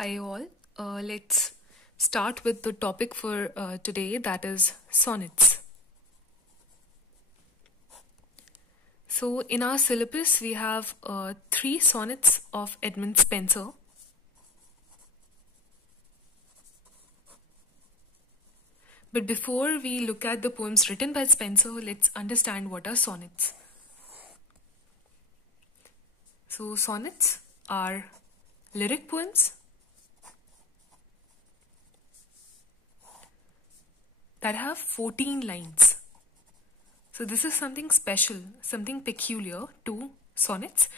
Hi, all. Let's start with the topic for today, that is sonnets. So, in our syllabus, we have three sonnets of Edmund Spenser. But before we look at the poems written by Spenser, let's understand what are sonnets. So, sonnets are lyric poems that have 14 lines. So this is something special, something peculiar to sonnets.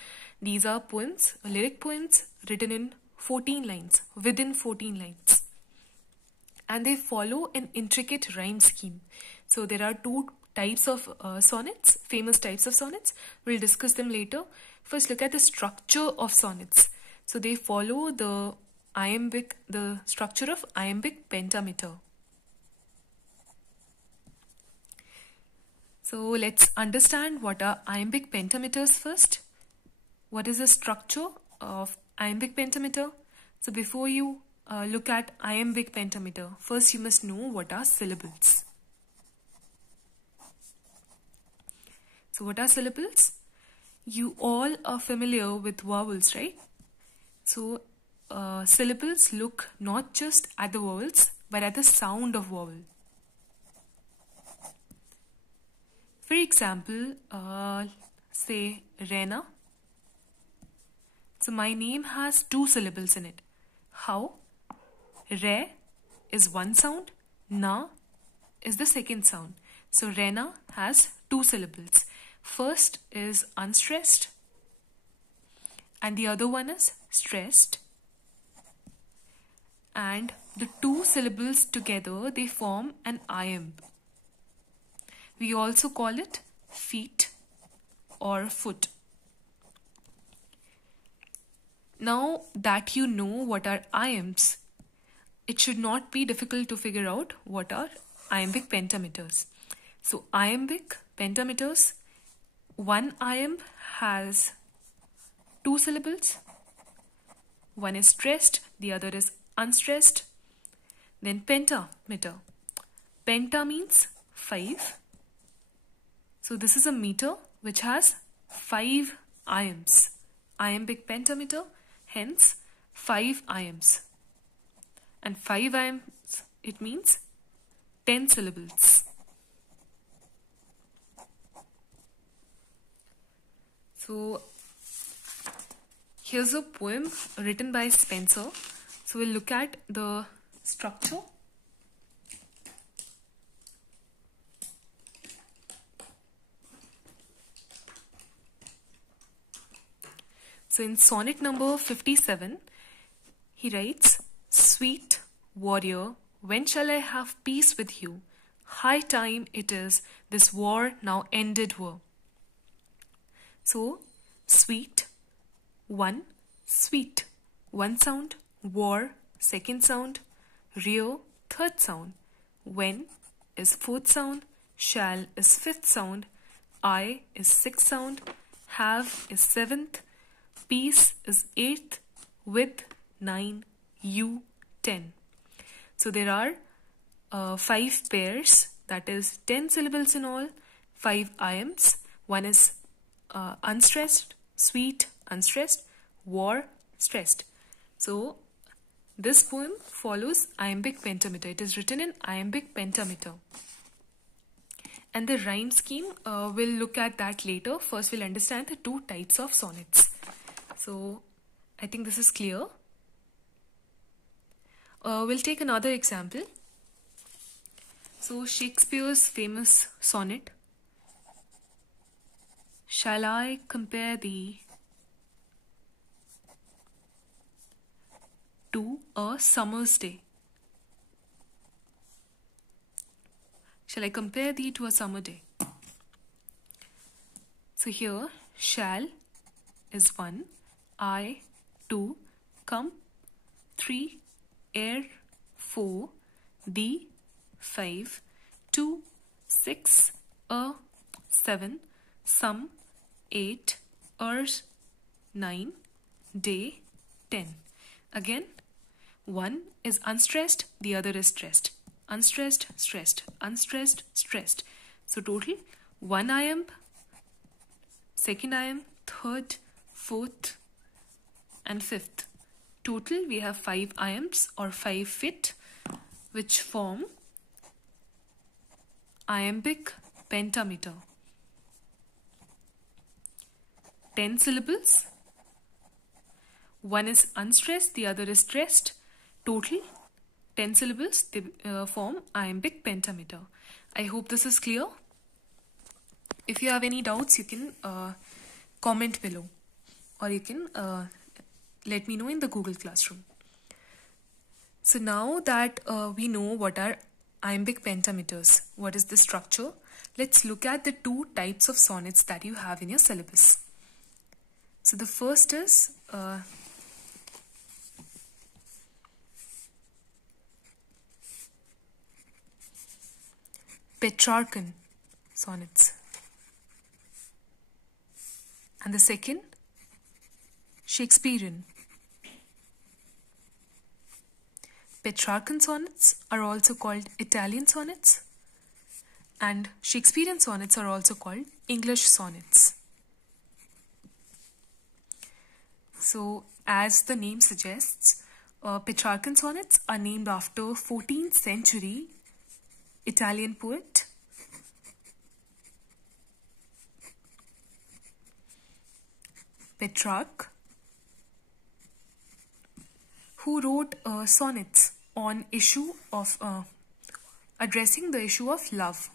These are poems, lyric poems written in 14 lines, within 14 lines. And they follow an intricate rhyme scheme. So there are two types of sonnets, famous types of sonnets. We'll discuss them later. First, look at the structure of sonnets. So they follow the structure of iambic pentameter. So let's understand what are iambic pentameters first. What is the structure of iambic pentameter? So before you look at iambic pentameter, first you must know what are syllables. So what are syllables? You all are familiar with vowels, right? So syllables look not just at the vowels, but at the sound of vowel. For example, say Rena. So my name has two syllables in it. How? Re is one sound, na is the second sound. So Rena has two syllables. First is unstressed and the other one is stressed. And the two syllables together, they form an iamb. We also call it feet or foot. Now that you know what are iambs, it should not be difficult to figure out what are iambic pentameters. So iambic pentameters, one iamb has two syllables. One is stressed, the other is unstressed. Then pentameter. Penta means 5. So this is a meter which has 5 iambs. Iambic pentameter, hence 5 iambs. And 5 iambs, it means 10 syllables. So here's a poem written by Spenser. So we'll look at the structure. So in sonnet number 57, he writes, "Sweet warrior, when shall I have peace with you? High time it is this war now ended were." So, sweet, one sound, war, second sound, rear, third sound, when is fourth sound, shall is fifth sound, I is sixth sound, have is seventh, peace is 8th, with 9, you 10. So there are 5 pairs, that is 10 syllables in all, 5 iambs. One is unstressed, sweet, unstressed, war, stressed. So this poem follows iambic pentameter. It is written in iambic pentameter. And the rhyme scheme, we'll look at that later. First we'll understand the two types of sonnets. So I think this is clear. We'll take another example. So Shakespeare's famous sonnet, "Shall I compare thee to a summer's day?" Shall I compare thee to a summer day? So here, shall is 1, I 2, come 3, air 4, thee 5, 2, 6, a 7, some 8, ers 9, day 10. Again, One is unstressed, the other is stressed. Unstressed, stressed, unstressed, stressed. So total 1 iamb, second iamb, third, fourth, and fifth. Total we have 5 iambs or 5 fit, which form iambic pentameter. 10 syllables. One is unstressed, the other is stressed. Total 10 syllables, they form iambic pentameter. I hope this is clear. If you have any doubts, you can comment below, or you can let me know in the Google Classroom. So now that we know what are iambic pentameters, what is the structure, let's look at the 2 types of sonnets that you have in your syllabus. So the first is Petrarchan sonnets, and the second Shakespearean. Petrarchan sonnets are also called Italian sonnets, and Shakespearean sonnets are also called English sonnets. So, as the name suggests, Petrarchan sonnets are named after 14th century Italian poet Petrarch, who wrote sonnets on issue of addressing the issue of love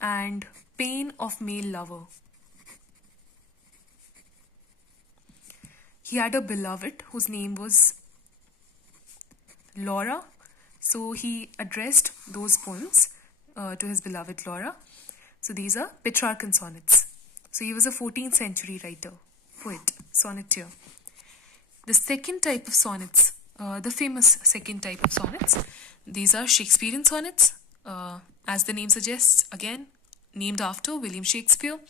and pain of male lover. He had a beloved whose name was Laura, so he addressed those poems to his beloved Laura. So these are Petrarchan sonnets. So he was a 14th century writer, poet, sonneteer. The second type of sonnets, the famous second type of sonnets, these are Shakespearean sonnets, as the name suggests, again named after William Shakespeare,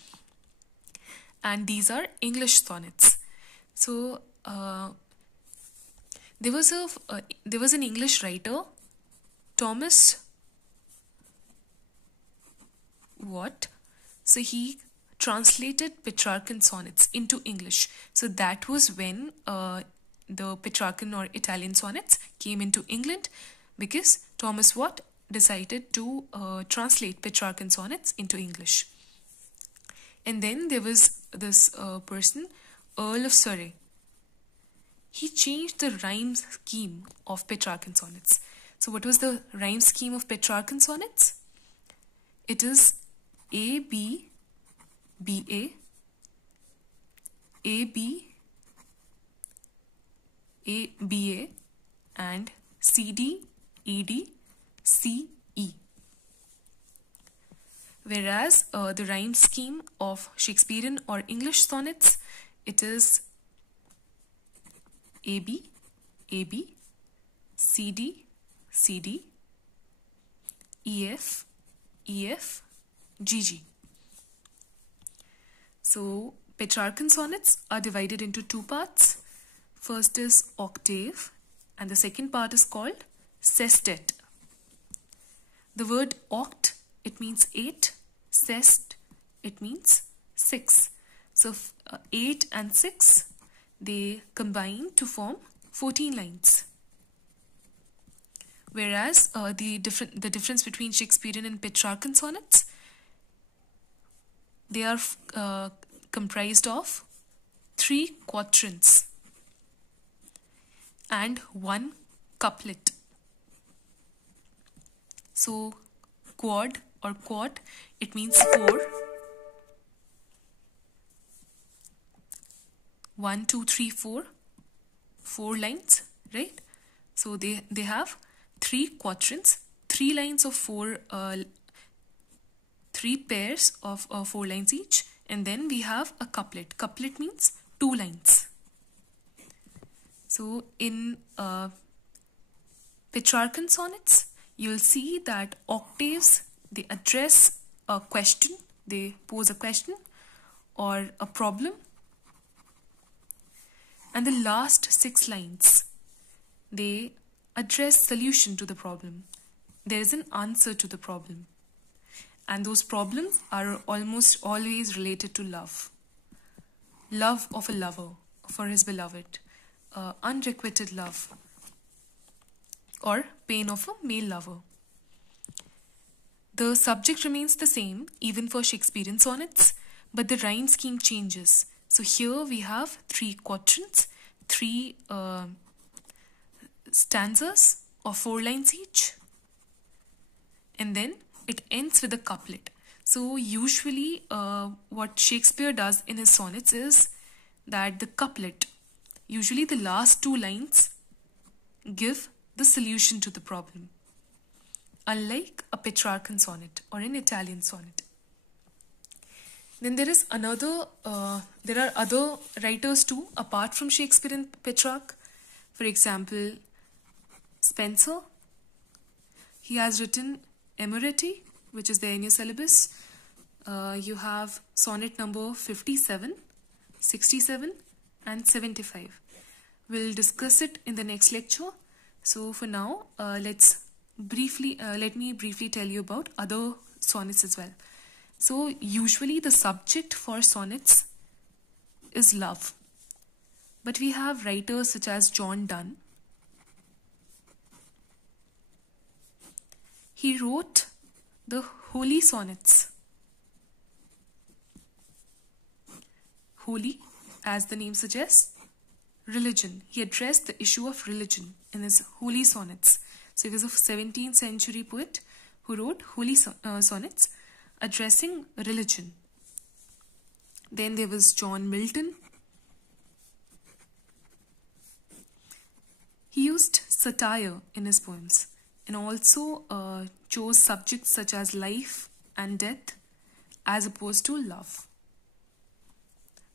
and these are English sonnets. So there was an English writer, Thomas Watt. So he translated Petrarchan sonnets into English. So that was when the Petrarchan or Italian sonnets came into England, because Thomas Watt decided to translate Petrarchan sonnets into English. And then there was this person, Earl of Surrey. He changed the rhyme scheme of Petrarchan sonnets. So what was the rhyme scheme of Petrarchan sonnets? It is A, B, B, A, A, B, A, B, A, and C, D, E, D, C, E. Whereas the rhyme scheme of Shakespearean or English sonnets, it is A, B, A, B, C, D, C, D, E, F, E, F, G, G. So Petrarchan sonnets are divided into 2 parts. First is octave, and the second part is called sestet. The word oct, it means 8. Sest, it means 6. So 8 and 6, they combine to form 14 lines. Whereas the difference between Shakespearean and Petrarchan sonnets, they are comprised of 3 quatrains and 1 couplet. So quad or quad, it means 4. 1, 2, 3, 4. 4 lines, right? So they have 3 quatrains, 3 lines of 4, 3 pairs of 4 lines each, and then we have a couplet. Couplet means 2 lines. So in Petrarchan sonnets, you'll see that octaves, they address a question, they pose a question or a problem, and the last 6 lines, they address solution to the problem. There is an answer to the problem. And those problems are almost always related to love. Love of a lover for his beloved. Unrequited love. Or pain of a male lover. The subject remains the same even for Shakespearean sonnets, but the rhyme scheme changes. So here we have 3 quatrains, 3 stanzas of 4 lines each, and then it ends with a couplet. So usually what Shakespeare does in his sonnets is that the couplet, usually the last 2 lines, give the solution to the problem, unlike a Petrarchan sonnet or an Italian sonnet. Then there are other writers too, apart from Shakespeare and Petrarch. For example, Spenser. He has written Amoreti, which is the Aeneas syllabus. You have sonnet number 57, 67 and 75. We'll discuss it in the next lecture. So for now, let me briefly tell you about other sonnets as well. So usually the subject for sonnets is love. But we have writers such as John Donne. He wrote the Holy Sonnets. Holy, as the name suggests, religion. He addressed the issue of religion in his Holy Sonnets. So he was a 17th century poet who wrote Holy Sonnets addressing religion. Then there was John Milton. He used satire in his poems and also chose subjects such as life and death as opposed to love.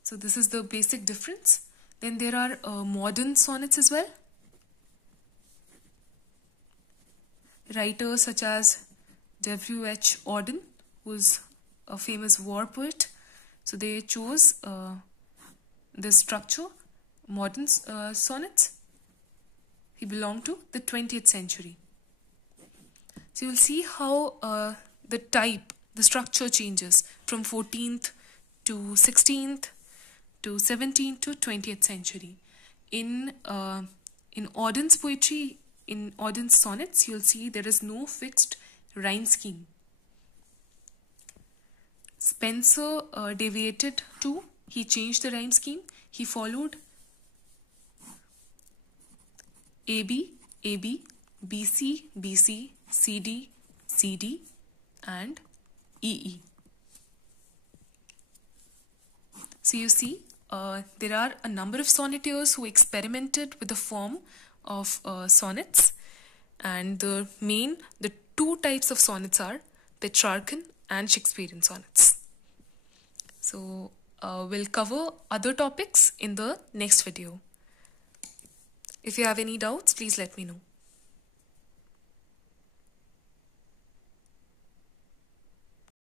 So this is the basic difference. Then there are modern sonnets as well. Writers such as W.H. Auden, who's a famous war poet. So they chose this structure, modern sonnets. He belonged to the 20th century. So you'll see how the structure changes from 14th to 16th to 17th to 20th century. In Auden's poetry, in Auden's sonnets, you'll see there is no fixed rhyme scheme. Spenser deviated too. He changed the rhyme scheme. He followed AB, AB, BC, BC, CD, CD, and EE. So you see, there are a number of sonneteers who experimented with the form of sonnets, and the two types of sonnets are Petrarchan and Shakespearean sonnets. So we'll cover other topics in the next video. If you have any doubts, please let me know.